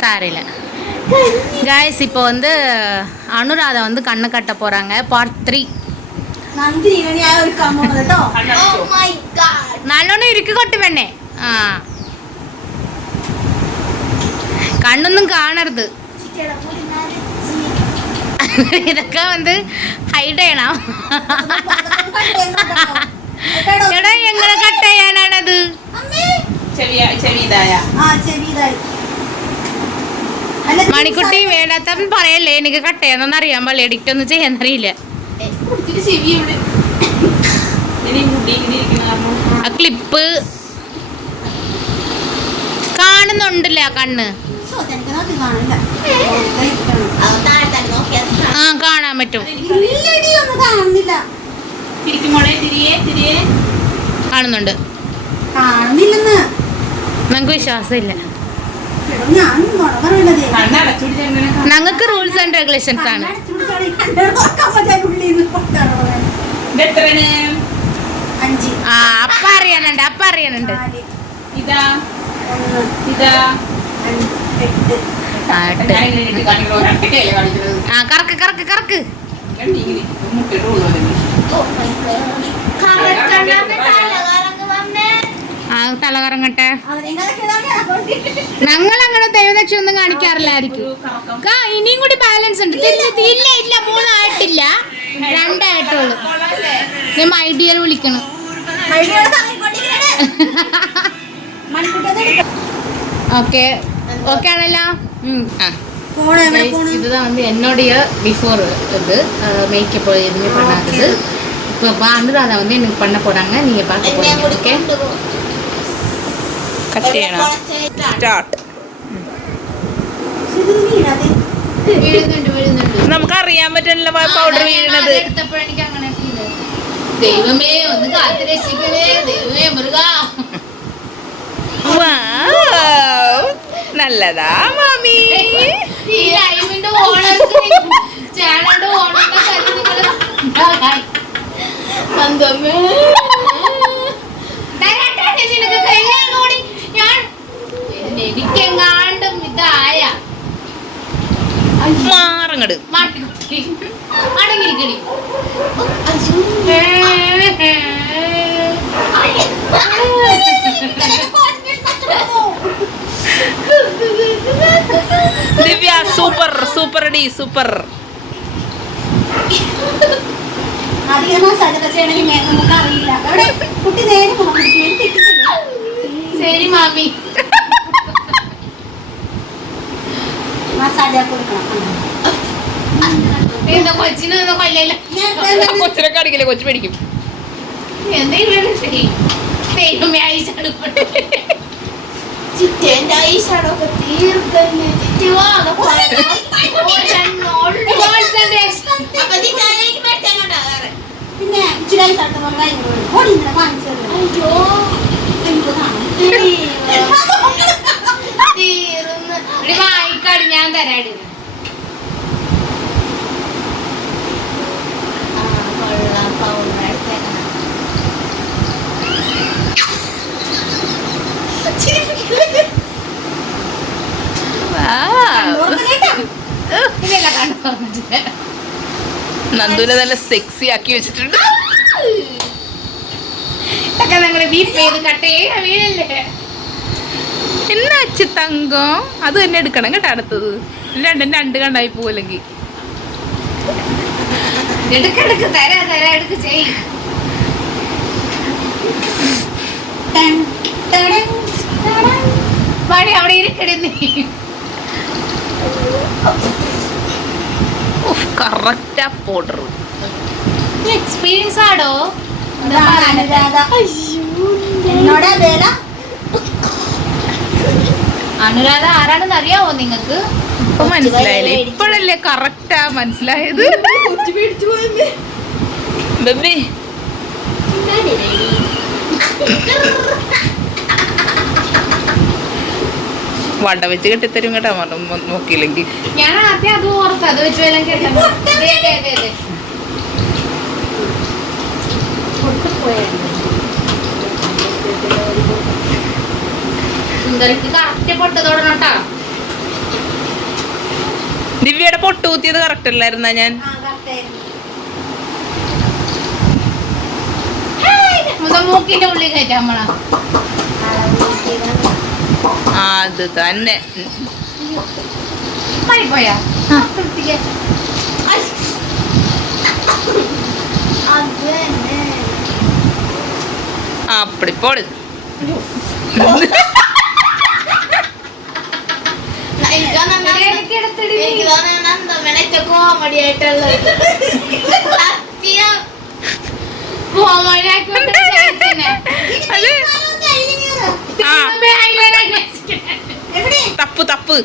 சாரில guys இப்போ வந்து அனுராதா வந்து கண்ணு கட்ட போறாங்க பார்ட் 3 നന്ദി ഇവനെ ആ ഒരു കമ്മോ കേട്ടോ ഓ മൈ ഗാഡ് നല്ലോണം ഇരിക്ക് കൊട്ടി പെണ്ണേ ആ കണ്ണൊന്നും കാണരുത് ഇതൊക്കെ வந்து ഹൈഡ് ചെയ്യണം എടാ എങ്ങനെ കട്ട് ചെയ്യാനാണത് ചെവിതായ ആ ചെവിതായ മണിക്കുട്ടി വേണ്ടാത്തവൻ പറയല്ലേ എനിക്ക് കട്ട് ചെയ്യാന്നൊന്നും അറിയാൻ പാടില്ല എഡിറ്റ് ഒന്നും ചെയ്യാന്നറിയില്ല ആ ക്ലിപ്പ് കാണുന്നുണ്ടല്ലേ ആ കണ്ണ് ആ കാണാൻ പറ്റും കാണുന്നുണ്ട് നമുക്ക് വിശ്വാസമില്ല ഞങ്ങൾക്ക് റൂൾസ് ആൻഡ് റെഗുലേഷൻസ് ആണ് ആ അപ്പ അറിയാനുണ്ട് ആ കറക്ക് ആ തല കറങ്ങട്ടെ ഞങ്ങൾ അങ്ങനെ ദൈവദക്ഷ ഒന്നും കാണിക്കാറില്ലായിരിക്കും ഇനിയും കൂടി ബാലൻസ് ഉണ്ട് ഇല്ല 3 ആയിട്ടില്ല 2 ആയിട്ടുള്ളൂ ഞാൻ മൈ ഡിയർ വിളിക്കണം ഓക്കെ ഓക്കെ ആണല്ലോ இதுதான் வந்து என்னுடைய பிஃபோர் இது மேக்கப் எதுவுமே பண்ணாதது இப்போ அனுராதா வந்து எனக்கு பண்ண போறாங்க நீங்க பார்க்க போறீங்க ஓகே കട്ട് ചെയ്യണം സ്റ്റാർട്ട് നമുക്ക് അറിയാൻ പറ്റില്ല പൗഡർ വീഴുന്നത് ദൈവമേ ഒന്ന് കാത്ത് രക്ഷിക്കണേ ദൈവമേ മൃഗ നല്ലതാ മാമി ചാനലിന്റെ എനിക്കെങ്ങാണ്ടും ഇതായ മാറങ്ങട് മാട്ടിക്കുട്ടി അടങ്ങിരിക്കടി ദിവ്യ സൂപ്പർ സൂപ്പർ അടി സൂപ്പർ ശരി മാമി കൊച്ചിനെ കാണിക്കില്ല കൊച്ചു മേടിക്കും വായിക്കാട് ഞാൻ തരാടി നന്ദുനെ നല്ല സെക്സി ആക്കി വെച്ചിട്ടുണ്ട് എന്നാ തങ്കം അത് തന്നെ എടുക്കണം കേട്ടോ അടുത്തത് രണ്ട് കണ്ടായി പോവല്ലെങ്കിൽ അവിടെ ഇരിക്കണേ കറക്റ്റാ പൗഡർ എക്സ്പീരിയൻസ് ആടോ അനുരാധ ആരാണെന്ന് അറിയാവോ നിങ്ങക്ക് ഇപ്പൊ മനസ്സിലായില്ലേ ഇപ്പോഴല്ലേ കറക്റ്റാ മനസ്സിലായത് ബേബി വട വെച്ച് കെട്ടിത്തരും കേട്ടോ നോക്കിയില്ലെങ്കിൽ ഞാൻ ആദ്യം അത് ഓർത്ത് അത് വെച്ച് വല്ലതും കേട്ടോ സുന്ദരിക്ക് കറക്റ്റ് പൊട്ട് തൊടണം കേട്ടോ ദിവ്യയുടെ പൊട്ടുകുത്തിയത് കറക്റ്റ് അല്ലായിരുന്ന ഞാൻ? മൂക്കിന്റെ ഉള്ളിൽ കയറ്റാ നമ്മളാ. അത് തന്നെ. പോയാ அப்படி போடு. തപ്പ് തപ്പ്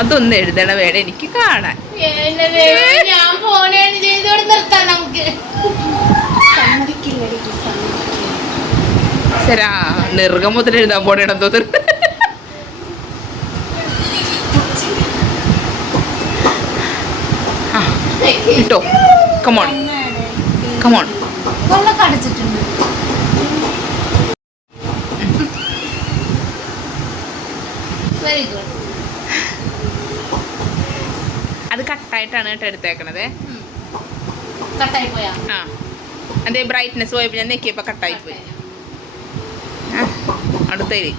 അതൊന്നും എഴുതണ വേണം എനിക്ക് കാണാൻ. ഞാൻ ഫോണാണ് ചെയ്തോടെ നിർത്താം നമുക്ക്. ശരാ നെറുകം മുതൽ എഴുതാൻ പോണേണം തോന്നുന്നു. ഇട്ടോ കമോൺ കമോൺ. കൊള്ളൊക്കെ അടച്ചിട്ടുണ്ട്. Very good. അത് കട്ടായിട്ടാണ് കേട്ടോ എടുത്തേക്കണത്. കട്ടായി പോയാ? ആ അതെ, ബ്രൈറ്റ്നെസ് പോയപ്പോൾ ഞാൻ നെക്കിയപ്പോൾ കട്ടായി പോയി. അടുത്തേല്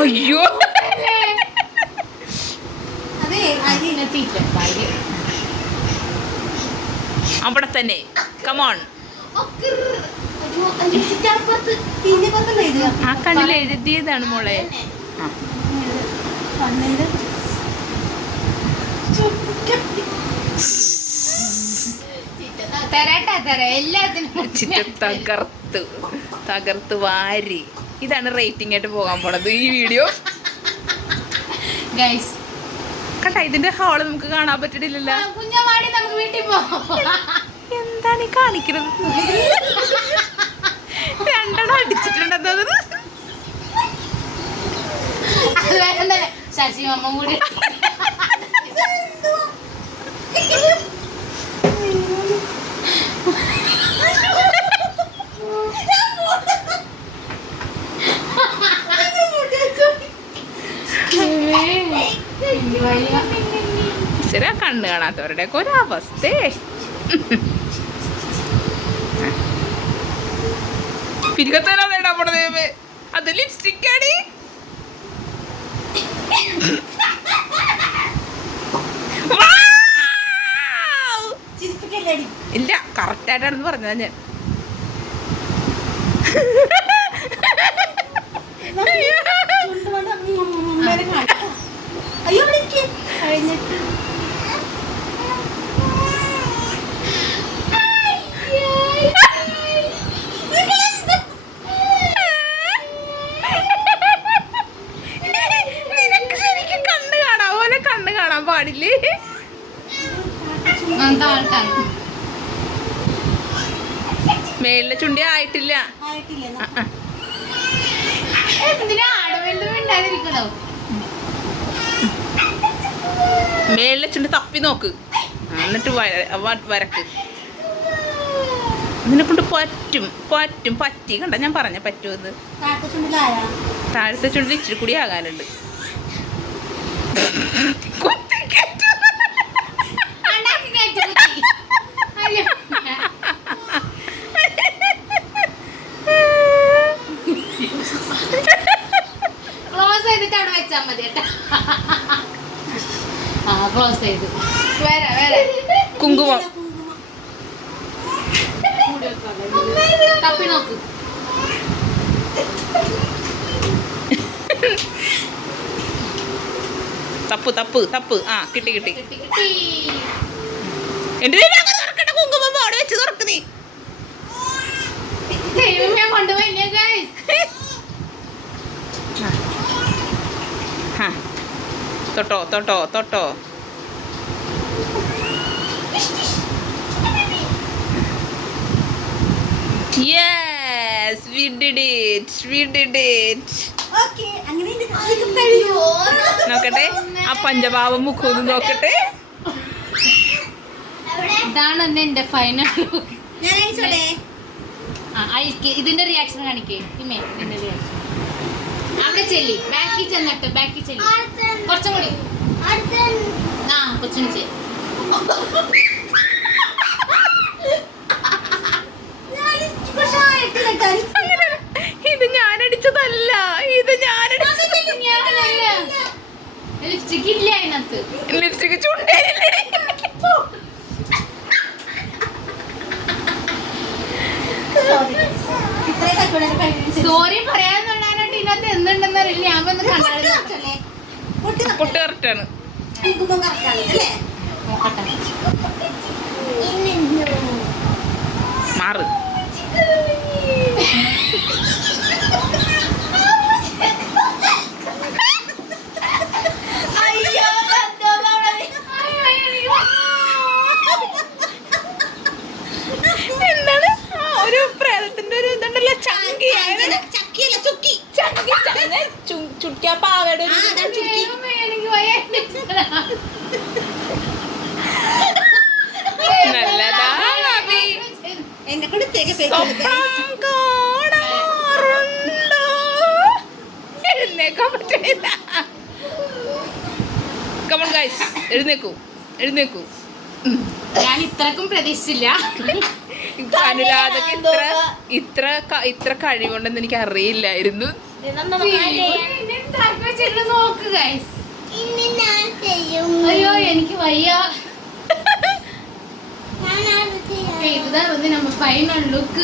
അയ്യോ അവിടെ തന്നെ. കമോൺ. ആ കണ്ണിൽ എഴുതിയതാണ് മോളെ. തകർത്ത് തകർത്ത് വാരി. ഇതാണ് റേറ്റിംഗ് ആയിട്ട് പോകാൻ പോണത് ഈ വീഡിയോ. കണ്ടാ ഇതിന്റെ ഹാള് നമുക്ക് കാണാൻ പറ്റില്ലല്ലോ. കുഞ്ഞവാടി നമുക്ക് വീട്ടിൽ പോകാം. എന്താണ് ഈ കാണിക്കുന്നത്? രണ്ടെണ്ണം അടിച്ചിട്ടുണ്ടെന്നത്. ശശി അമ്മ കൂടി ശരി, കണ്ണ് കാണാത്തവരുടെ ഒക്കെ ഒരു അവസ്ഥ. പിരികത്തനോ നേടാ പോണത്. അത് ലിപ്സ്റ്റിക് ആണ്. ഇല്ല, കറക്റ്റ് ആയിട്ടാണെന്ന് പറഞ്ഞതാ ഞാൻ. കണ്ണ് കാണാൻ പാടില്ലേ? മേളിലെ ചുണ്ടി ആയിട്ടില്ല. മേളിലെ ചുണ്ടി തപ്പി നോക്ക്, എന്നിട്ട് വരക്ക്. ഇതിനെ കൊണ്ട് പറ്റും പറ്റും പറ്റി. കണ്ട ഞാൻ പറഞ്ഞ പറ്റുമെന്ന്. താഴത്തെ ചുണ്ടി ഇച്ചിരി കൂടി ആകാനുണ്ട്. ക്ലോസ് ചെയ്തിട്ട് അവിടെ വെച്ചാൽ മതി കേട്ടോ. ആ ക്ലോസ് ചെയ്ത് വേറെ വേറെ കുങ്കുമം തപ്പി നോക്ക്. തപ്പ് തപ്പ് തപ്പ്. ആ കിട്ടി കിട്ടി. കിട്ടി. എന്റെ കുങ്കുമം അവിടെ വെച്ച് തുറക്ക് നീ. ഞാൻ കൊണ്ടുപോയില്ലേ guys? തൊട്ടോ തൊട്ടോ തൊട്ടോ. Yes, we did it. We did it. നോക്കട്ടെ ആ പഞ്ചഭാവം മുഖം നോക്കട്ടെ. ഇതാണ് എന്റെ ഫൈനൽ ലുക്ക്. അയക്ക് ഇതിന്റെ റിയാക്ഷൻ കാണിക്കേ ഇമേ ഇതിന്റെ റിയാക്ഷൻ അവിടെ ചെല്ലി ബാക്കി ചെന്നിട്ട് ബാക്കി ചെല്ലി കുറച്ചും കൂടി ആ കൊച്ചിന് ചെയ്യും ഇത് ഞാനടിച്ചതല്ല ഇത് ലിപ്സ്റ്റിക് ഇല്ല അതിനകത്ത് ലിപ്സ്റ്റിക് ചുണ്ടേലില്ലേ സോറി പറയാന്നുള്ളതിനായിട്ട് ഇതിനകത്ത് എന്തുണ്ടെന്ന് അറിയില്ല ഞാൻ വന്ന് കണ്ടായിരുന്നു പൊട്ട് കറക്റ്റാണ് നോക്കട്ടെ മാറ് എന്താണ് ഒരു പ്രേതത്തിന്റെ ഒരു ഇതുണ്ടല്ലോ ചുക്കിയ പാവയുടെ ഒരു എനിക്ക് വയ്യ. നല്ലതാ എന്നെ കൂടെ സ്വപ്നം കാണാറുണ്ടോ? എഴുന്നേക്കാൻ പറ്റില്ല. Come on guys, എഴുന്നേക്കൂ. ഞാൻ ഇത്രക്കും പ്രതീക്ഷിച്ചില്ല. അനുരാധക്ക് ഇത്ര കഴിവുണ്ടെന്ന് എനിക്ക് അറിയില്ലായിരുന്നു. നോക്ക് ഗൈസ്. അയ്യോ എനിക്ക് വയ്യ. இதுதான் நம்ம ஃபைனல் லுக்.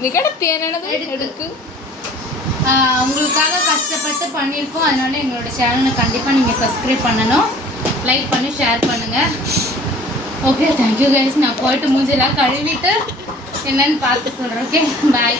நீ கிடத்தியானது எடுக்கு. உங்களுக்காக கஷ்டப்பட்டு பண்ணியிருக்கோம். அதனால எங்களோட சேனலை கண்டிப்பாக நீங்கள் சப்ஸ்கிரைப் பண்ணணும், லைக் பண்ணி ஷேர் பண்ணுங்கள். Okay thank you guys. நான் போயிட்டு மூஞ்செல்லாம் கழுவிட்டு என்னன்னு பார்த்து சொல்கிறேன். Okay bye.